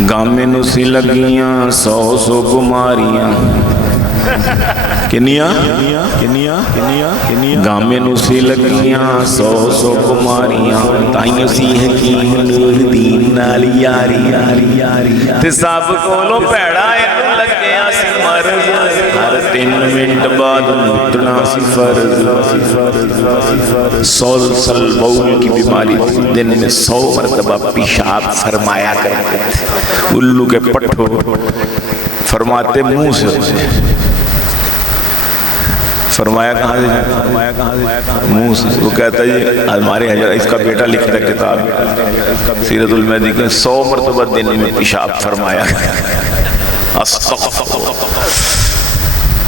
گامے نو سی لگیاں 100 بیماریاں کنیاں گامے نو سی لگیاں 100 بیماریاں تائیوں سی حکیم نور دین نال یاری تے سب کولوں پیڑا اینو لگیا سی مرض ہر 3 منٹ بعد موتنا سی فرض سلسل بول کی بیماری دن میں 100 مرتبہ پیشاب فرمایا کرتے تھے الو کے پٹھو فرماتے منہ سے فرمایا کہاں سے منہ سے وہ کہتا ہے ہمارے حضرت اس کا بیٹا لکھتا کتاب سیرت المہدی کے 100 مرتبہ دن میں پیشاب فرمایا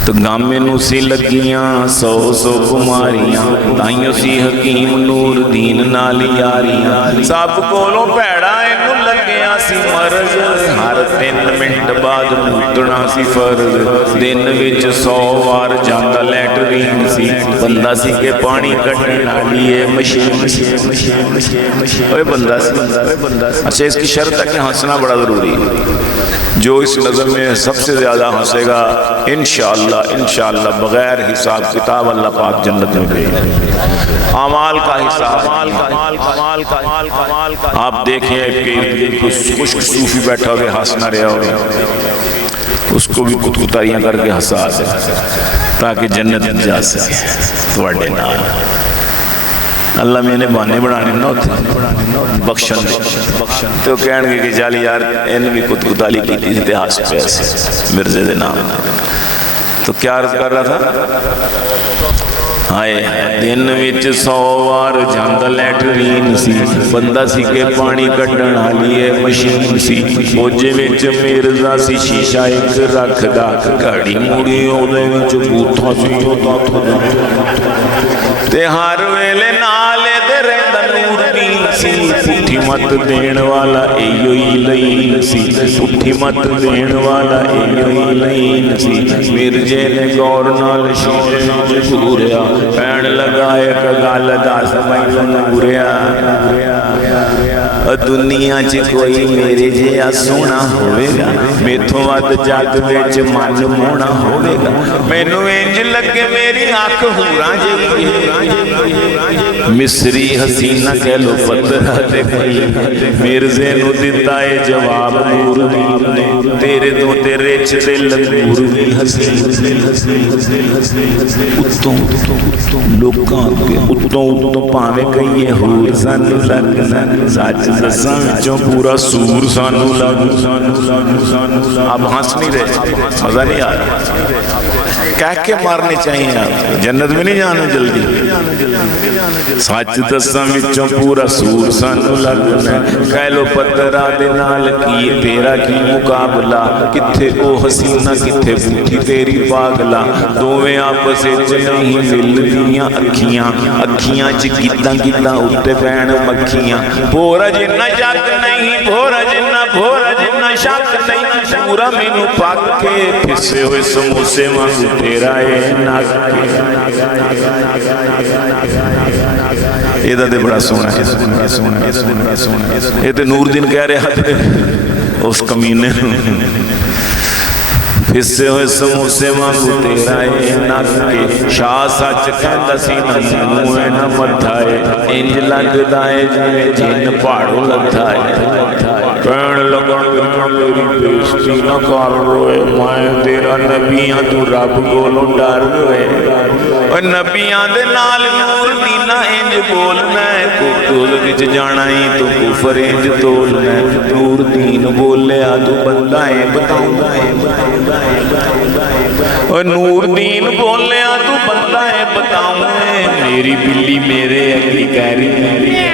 تو گامے نو سی لگیاں 100 بیماریاں تائیوں سی حکیم نور دین نال یاریاں سب کولوں پیڑا اینو لگیا سی مرض ہر 3 منٹ بعد موتنا سی فرض دن وچ 100 وار جاندا لیٹرین سی بندہ سی کہ پانی کڈن والی ہے مشین اوے بندہ سی اچھا اس کی شرط ہے کہ ہنسنا بڑا ضروری ہے جو اس نظم میں سب سے زیادہ ہنسے گا انشاءاللہ بغیر حساب کتاب اللہ پاک جنت میں بھیجے اعمال کا حساب آپ دیکھیں کہ خشک صوفی بیٹھا ہوئے ہنسنا رہا ہوگا اس کو بھی کتکتاریاں کر کے ہنسا دے تاکہ جنت جا سکے توڑے نال اللہ میں نے بانے بڑھانے نہ ہوتے بخشن تو کہنے گے کہ چالی یار ان بھی کتکتالی کی تھی اتحاس پیسے مرزے دے نام تو کیا عرض کر رہا تھا ہائے دن وچ 100 وار جاندا لیٹرین سی بندہ سی کہ پانی کڈن والی ہے مشین سی بوجھے وچ مرزا سی شیشہ ایک رکھدا گھڑی موڑی اودے وچ بوتھا سی تے ہر ویلے نالے تے رہندا نور دین سی پٹھی مت دین والا ایو ہی لین سی پٹھی مت دین والا ایو ہی لین سی مرجے نے غور نال شیشے گوریا پین لگائے گل دس مینوں نوریا دنیا چ کوئی میرے جیا سونا ہوئے گا میتھوں ود جگ وچ من مونا ہوئے گا مینوں انج لگے میری اکھ ہوراں جی مصری حسینہ کہہ لو پتھر تے کئی مرزے نو دتا اے جواب نور دین نے تیرے تو تیرے چ دل نور دی حسین اتوں لوکاں دے اتوں پاویں کئیے ہور سانو لگنا سچ دساں وچوں پورا سور سانو لگ اب ہنس نہیں رہے مزہ نہیں آ رہا کہہ کے مارنے چاہیے آپ جنت میں نہیں جانا جلدی سچ دساں وچوں پورا سور سانو لگنا کہہ لو پتھراں دے نال کی تیرا کی مقابلہ کتھے او حسینہ کتھے بوٹھی تیری پاگلا دوویں آپس وچ نہیں ملدیاں اکھیاں چ گداں اُتے پین مکھیاں بھورا جنہ شک نہیں بھورا جنہ شک نہیں پورا مینوں پک کے پھسے ہوئے سموسے وانگ تیرا اے نک یہ تے بڑا سونا ہے یہ تے نور دین کہہ رہا تھے اس کمینے پھسے ہوئے سموسے وانگو تیرا اے نک کے شاہ سچ کہندا سی نہ منہ ہے نہ متھا ہے انج لگدا ہے جویں جن پہاڑوں لتھا ہے کہن لگا میری بےزتی نہ کر روئے میں تیرا نبیاں تو رب کولوں ڈر روئے اور نبیاں دے نال نور دینا انج بولنا ہے کفر وچ جانا ہی تو کفر انج تولنا ہے نور دین بولیا تو بندہ ہے بتاؤں اور نور دین بولیا تو بندہ ہے بتاؤں میری بلی میرے اگلی کہہ رہی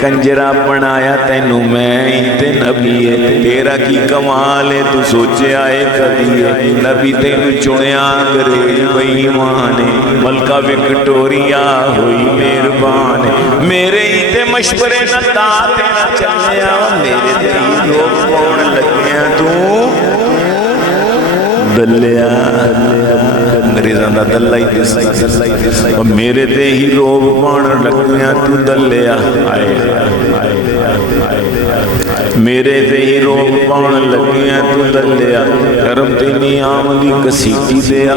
کنجرا بنایا تینوں میں تے نبی ہے تیرا کی کمال ہے تو سوچے آئے کبھی ہے نبی تینوں چنیا انگریز بے ایمان ہے ملکہ وکٹوریا ہوئی مہربان ہے میرے ہی تے مشورے نہ تاتے نہ چلیا میرے تے لوگ کون لگیا تو دلیا انگریزاں دا دلہ ہی دستا میرے تے ہی روب پان لگیاں تو دلیا آئے میرے تے ہی روک پاؤن لگے ہیں تو دلیا کرم تینی آمدی کسیٹی دیا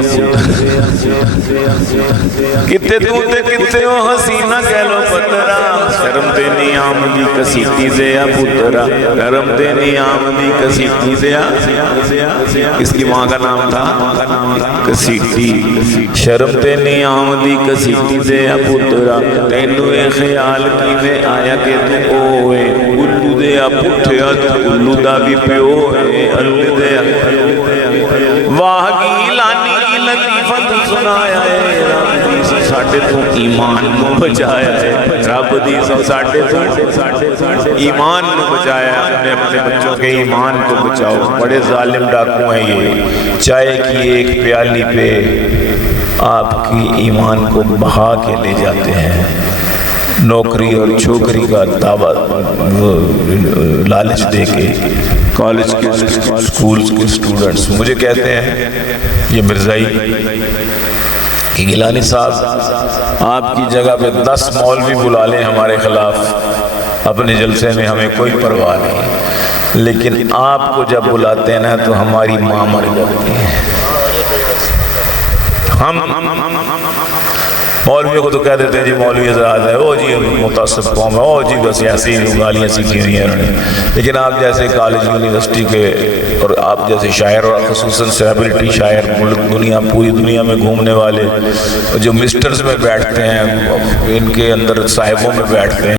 کتے تو تے کتے ہو حسینہ کہہ لو پترا کرم تینی آمدی کسیٹی دیا پترا کرم تینی آمدی کسیٹی دیا اس کی ماں کا نام تھا کسیٹی شرم تینی آمدی کسیٹی دیا پترا تینو اے خیال کی میں آیا کہ تو اوے الو دیا پٹھیا تو الو دا بھی پیو ہے الو دیا واہ کی لانی کی لطیفت سنایا ہے رب دی ساڑھے تو ایمان کو بچایا ہے رب دی ساڑھے تو ایمان کو بچایا ہے اپنے بچوں کے ایمان کو بچاؤ بڑے ظالم ڈاکو ہیں یہ چائے کی ایک پیالی پہ آپ کی ایمان کو بہا کے لے جاتے ہیں نوکری اور چھوکری کا دعویٰ لالچ دے کے کالج کے سکولز کے سٹوڈنٹس مجھے کہتے ہیں یہ مرزائی کہ گیلانی صاحب آپ کی جگہ پہ 10 مولوی بلا لیں ہمارے خلاف اپنے جلسے میں ہمیں کوئی پرواہ نہیں لیکن آپ کو جب بلاتے ہیں نا تو ہماری ماں مر جاتی ہے ہم مولویوں کو تو کہہ دیتے ہیں جی مولوی حضرات ہے او جی متعصب قوم ہے او جی بس ایسی گالیاں سیکھی ہوئی ہیں انہوں نے لیکن آپ جیسے کالج یونیورسٹی کے اور آپ جیسے شاعر اور خصوصاً سیلیبریٹی شاعر ملک دنیا پوری دنیا میں گھومنے والے جو مسٹرز میں بیٹھتے ہیں ان کے اندر صاحبوں میں بیٹھتے ہیں